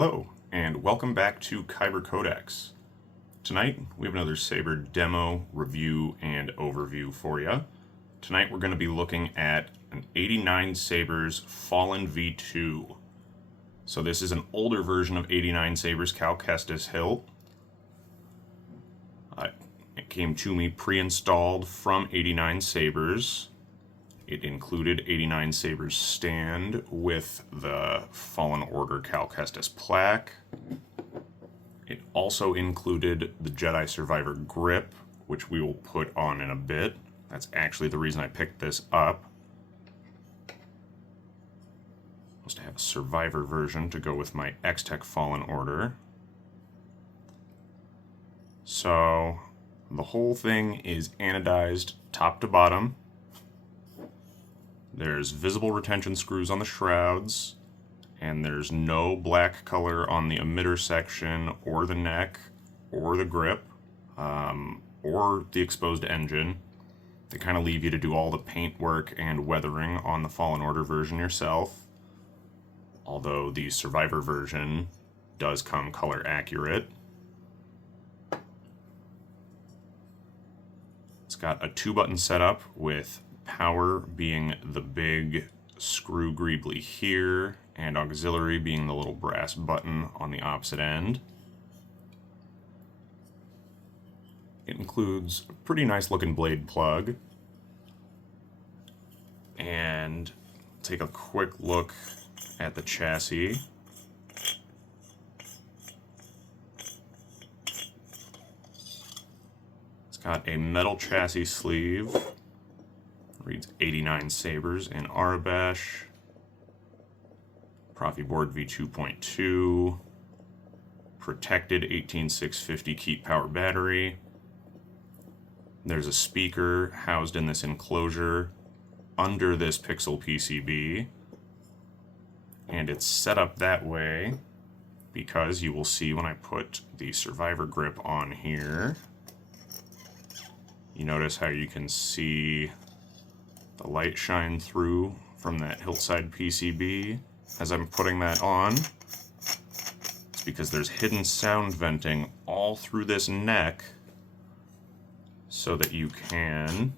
Hello, and welcome back to Kyber Codex. Tonight, we have another Saber demo, review, and overview for you. Tonight, we're going to be looking at an 89sabers Fallen v2. So this is an older version of 89sabers Cal Kestis Hilt. It came to me pre-installed from 89sabers. It included 89sabers stand with the Fallen Order Cal Kestis plaque. It also included the Jedi Survivor grip, which we will put on in a bit. That's actually the reason I picked this up. Must have a Survivor version to go with my X-Tech Fallen Order. So the whole thing is anodized top to bottom. There's visible retention screws on the shrouds, and there's no black color on the emitter section, or the neck, or the grip, or the exposed engine. They kind of leave you to do all the paint work and weathering on the Fallen Order version yourself, although the Survivor version does come color accurate. It's got a 2-button setup with power being the big screw greebly here, and auxiliary being the little brass button on the opposite end. It includes a pretty nice looking blade plug. And take a quick look at the chassis. It's got a metal chassis sleeve. Reads 89sabers in Arabesh. Proffieboard v2.2. Protected 18650 keep power battery. There's a speaker housed in this enclosure under this Pixel PCB. And it's set up that way because you will see when I put the Survivor grip on here. You notice how you can see the light shine through from that hillside PCB as I'm putting that on. It's because there's hidden sound venting all through this neck so that you can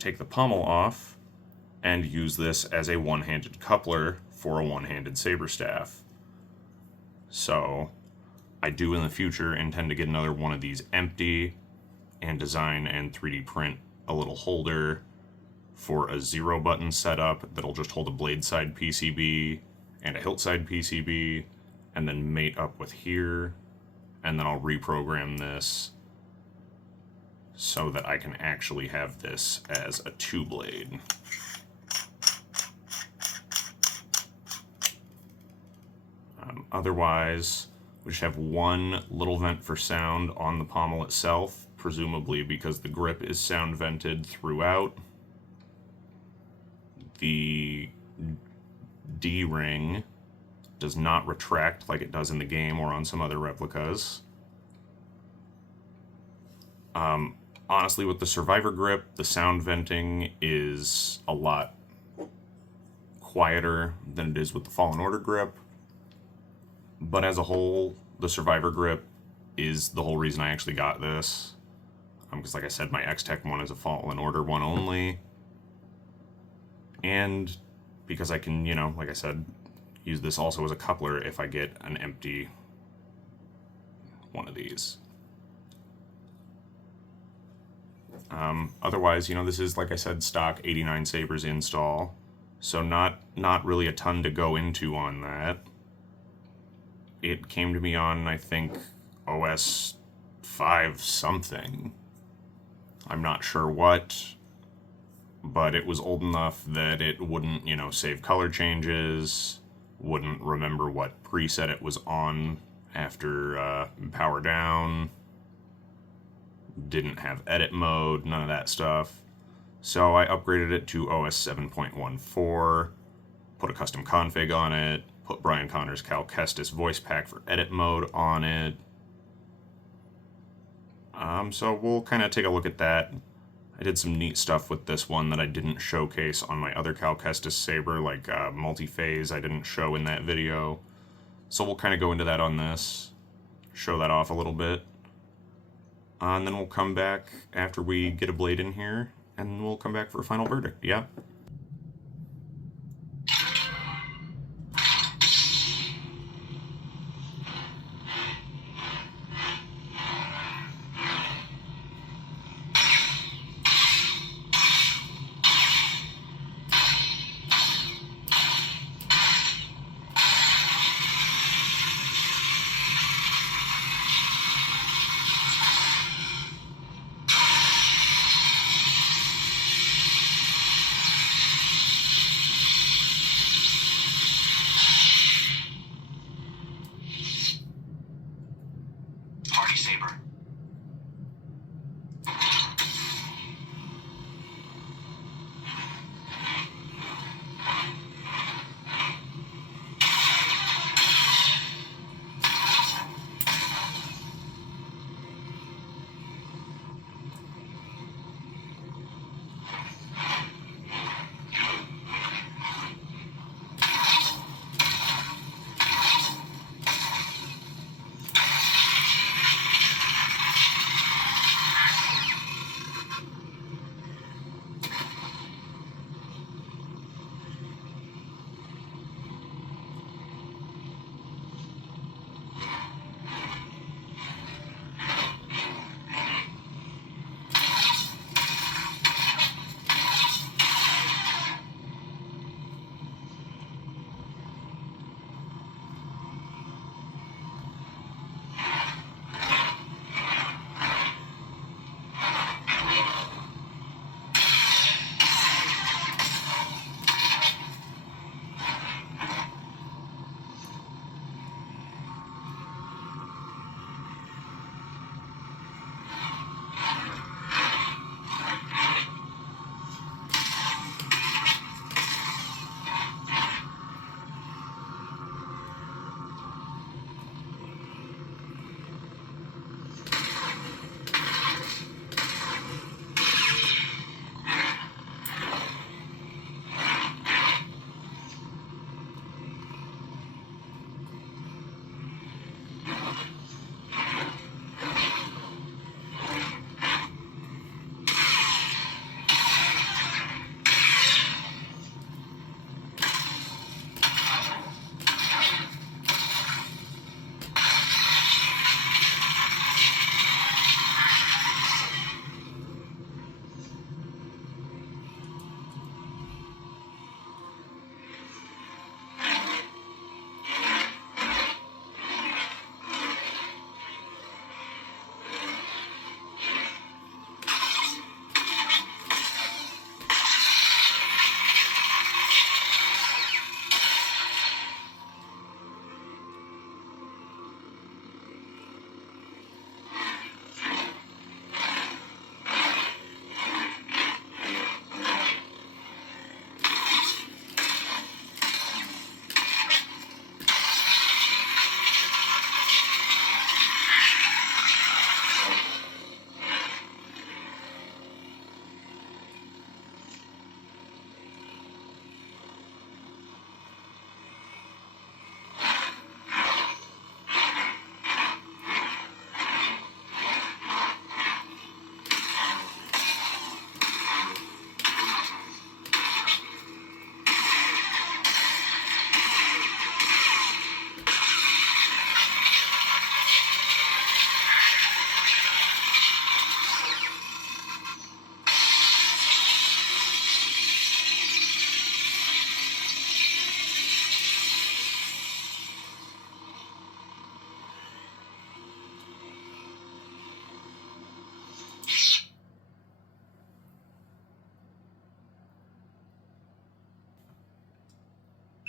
take the pommel off and use this as a one-handed coupler for a one-handed saber staff. So I do in the future intend to get another one of these empty and design and 3D print a little holder for a 0-button setup that'll just hold a blade side PCB and a hilt side PCB and then mate up with here, and then I'll reprogram this so that I can actually have this as a 2-blade. Otherwise, we just have one little vent for sound on the pommel itself, presumably because the grip is sound vented throughout. The D-ring does not retract like it does in the game or on some other replicas. Honestly, with the Survivor grip, the sound venting is a lot quieter than it is with the Fallen Order grip. But as a whole, the Survivor grip is the whole reason I actually got this. Because like I said, my X-Tech one is a Fallen Order one only. And because I can, like I said, use this also as a coupler if I get an empty one of these. Otherwise, this is, like I said, stock 89sabers install. So not really a ton to go into on that. It came to me on, I think, OS 5 something. I'm not sure what, but it was old enough that it wouldn't, save color changes, wouldn't remember what preset it was on after power down, didn't have edit mode, none of that stuff. So I upgraded it to OS 7.14, put a custom config on it, put Brian Connor's Cal Kestis voice pack for edit mode on it. So we'll kind of take a look at that. I did some neat stuff with this one that I didn't showcase on my other Cal Kestis saber, like multi-phase I didn't show in that video. So we'll kind of go into that on this, show that off a little bit. And then we'll come back after we get a blade in here, and we'll come back for a final verdict, yeah? Party saber.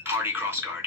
Party crossguard.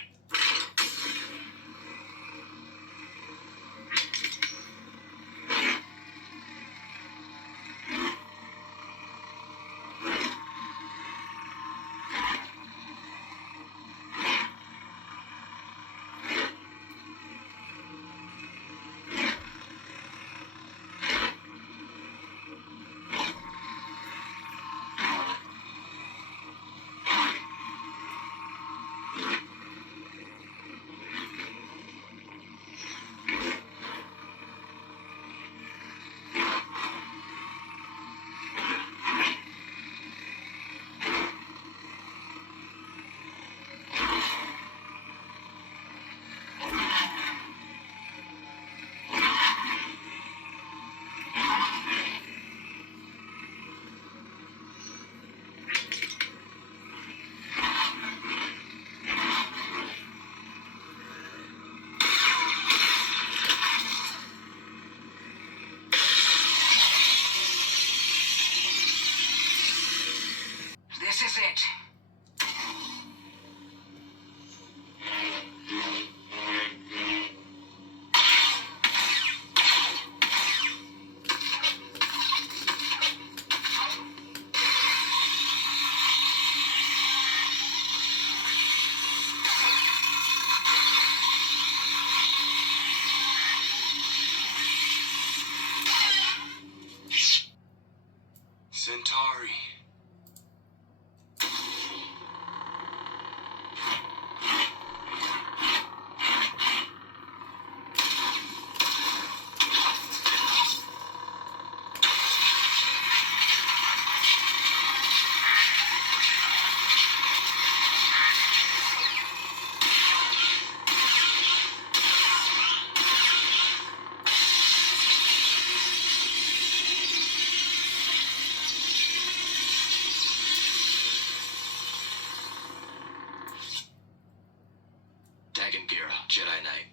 Kira, Jedi Knight.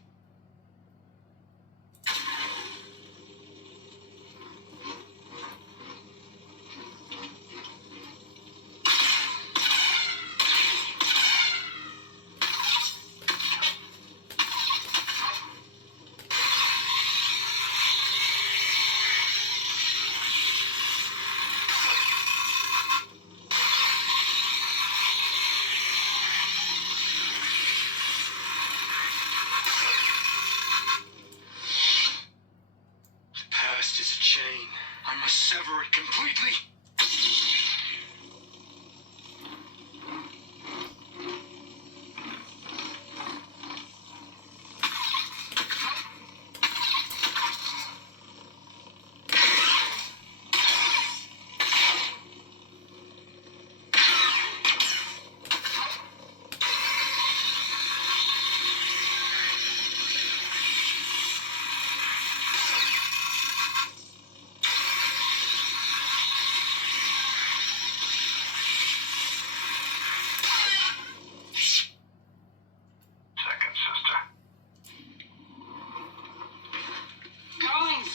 Is a chain. I must sever it completely.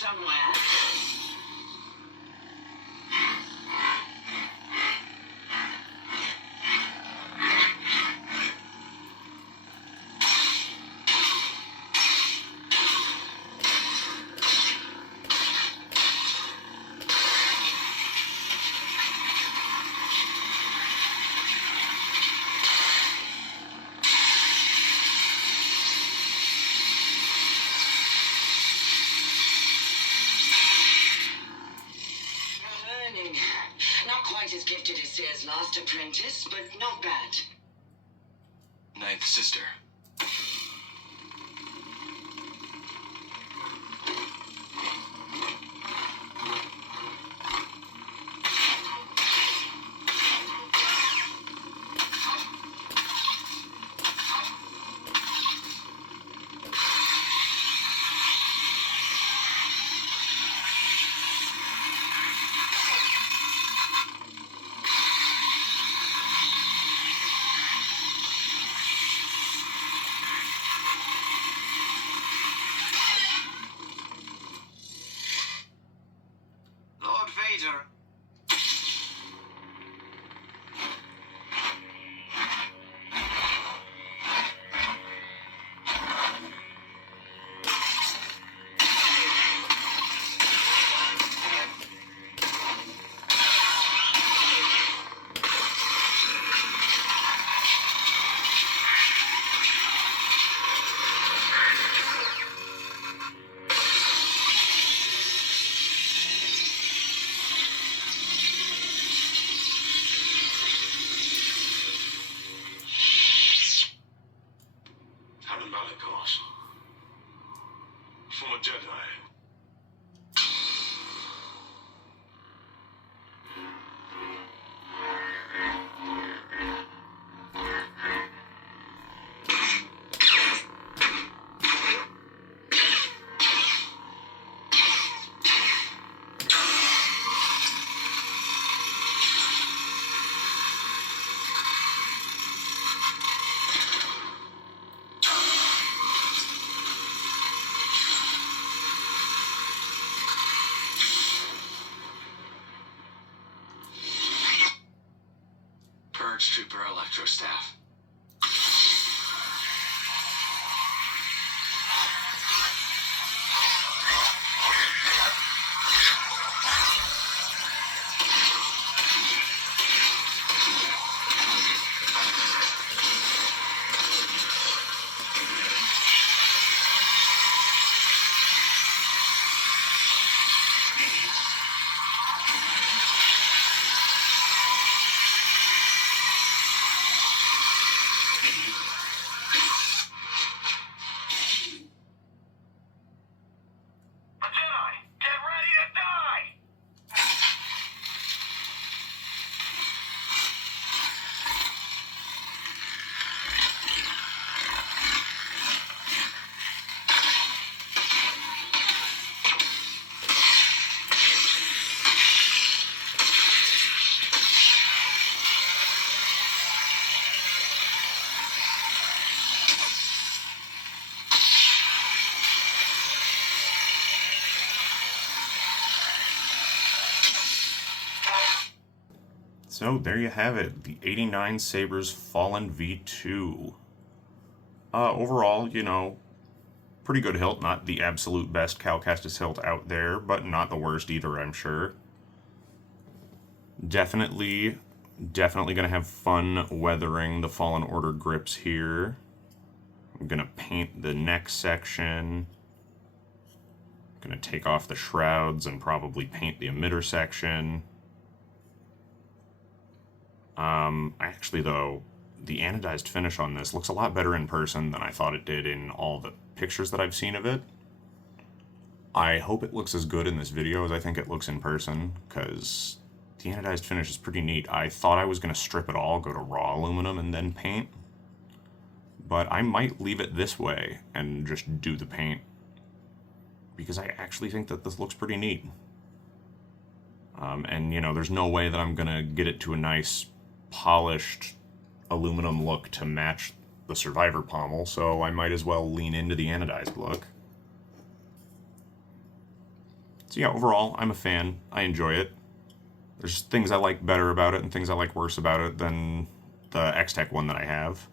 Somewhere. Not quite as gifted as Sayer's last apprentice, but not bad. Ninth sister. Lord Vader. Former Jedi. Trooper Electro Staff. So there you have it, the 89sabers Fallen V2. Overall, you know, pretty good hilt. Not the absolute best Cal Kestis hilt out there, but not the worst either, I'm sure. Definitely gonna have fun weathering the Fallen Order grips here. I'm gonna paint the neck section. Gonna take off the shrouds and probably paint the emitter section. Actually though, the anodized finish on this looks a lot better in person than I thought it did in all the pictures that I've seen of it. I hope it looks as good in this video as I think it looks in person, because the anodized finish is pretty neat. I thought I was going to strip it all, go to raw aluminum, and then paint. But I might leave it this way and just do the paint, because I actually think that this looks pretty neat. And, you know, there's no way that I'm going to get it to a nice, polished aluminum look to match the Survivor pommel, so I might as well lean into the anodized look. So yeah, overall, I'm a fan. I enjoy it. There's things I like better about it and things I like worse about it than the X-Tech one that I have.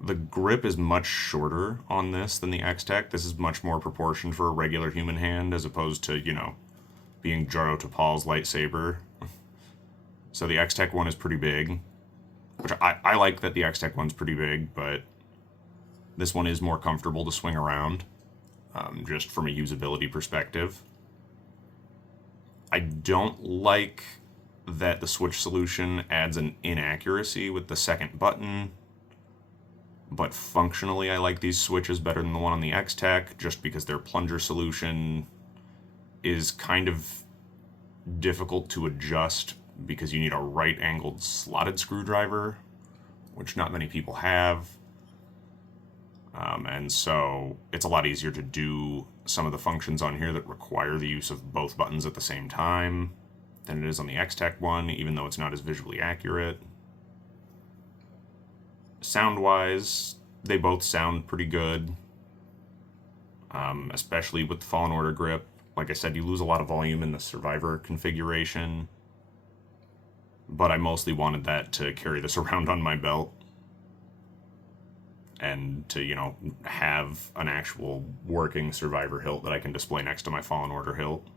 The grip is much shorter on this than the X-Tech. This is much more proportioned for a regular human hand as opposed to, you know, being Jaro Tapal's lightsaber. So the X-Tech one is pretty big, which I like that the X-Tech one's pretty big, but this one is more comfortable to swing around, just from a usability perspective. I don't like that the switch solution adds an inaccuracy with the second button, but functionally I like these switches better than the one on the X-Tech, just because their plunger solution is kind of difficult to adjust because you need a right-angled slotted screwdriver, which not many people have. And so it's a lot easier to do some of the functions on here that require the use of both buttons at the same time than it is on the X-Tech one, even though it's not as visually accurate. Sound-wise, they both sound pretty good, especially with the Fallen Order grip. Like I said, you lose a lot of volume in the Survivor configuration, but I mostly wanted that to carry this around on my belt and to, you know, have an actual working Survivor hilt that I can display next to my Fallen Order hilt.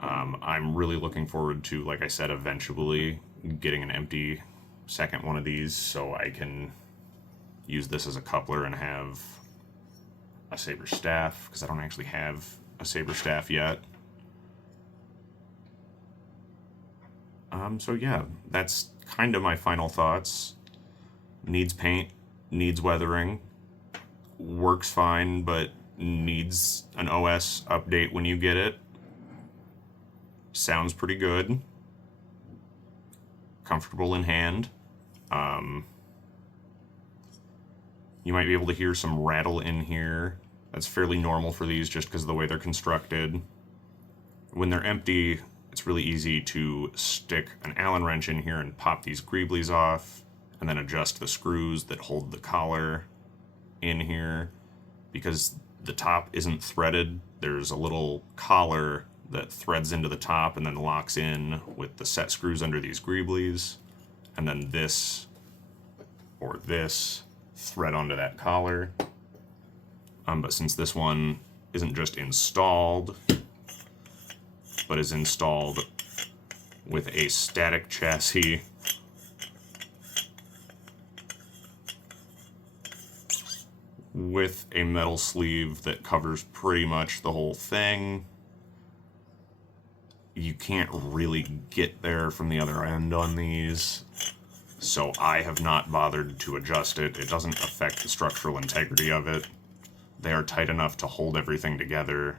I'm really looking forward to, like I said, eventually getting an empty second one of these so I can use this as a coupler and have a saber staff, because I don't actually have a saber staff yet. So yeah, that's kind of my final thoughts. Needs paint, needs weathering, works fine, but needs an OS update when you get it. Sounds pretty good. Comfortable in hand. You might be able to hear some rattle in here. That's fairly normal for these just because of the way they're constructed. When they're empty, it's really easy to stick an Allen wrench in here and pop these greeblies off, and then adjust the screws that hold the collar in here. Because the top isn't threaded, there's a little collar that threads into the top and then locks in with the set screws under these greeblies, and then this or this thread onto that collar. But since this one isn't just installed, but is installed with a static chassis with a metal sleeve that covers pretty much the whole thing, you can't really get there from the other end on these, so I have not bothered to adjust it. It doesn't affect the structural integrity of it. They are tight enough to hold everything together.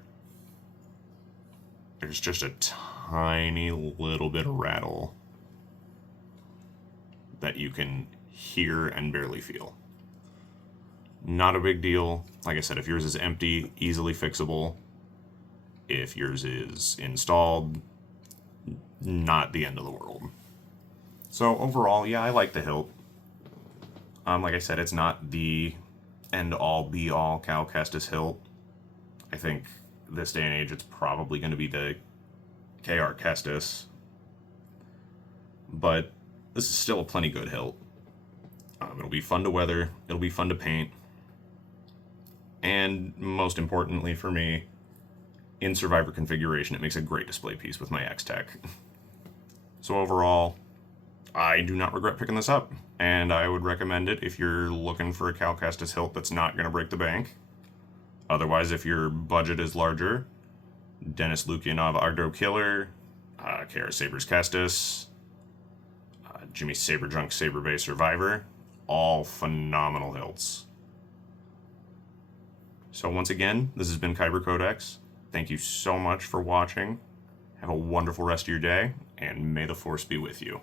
There's just a tiny little bit of rattle that you can hear and barely feel. Not a big deal. Like I said, if yours is empty, easily fixable. If yours is installed, not the end of the world. So overall, yeah, I like the hilt. Like I said, it's not the end-all, be-all Cal Kestis hilt. I think this day and age, it's probably going to be the KR Kestis. but this is still a plenty good hilt. It'll be fun to weather, it'll be fun to paint, and most importantly for me, in Survivor configuration, it makes a great display piece with my X-Tech. So overall, I do not regret picking this up, and I would recommend it if you're looking for a Cal Kestis hilt that's not going to break the bank. Otherwise, if your budget is larger, Dennis Lukianov Agro Killer, Kara Sabers Kestis, Jimmy Saberjunk Saber Bay Survivor, all phenomenal hilts. So once again, this has been Kyber Codex. Thank you so much for watching. Have a wonderful rest of your day, and may the Force be with you.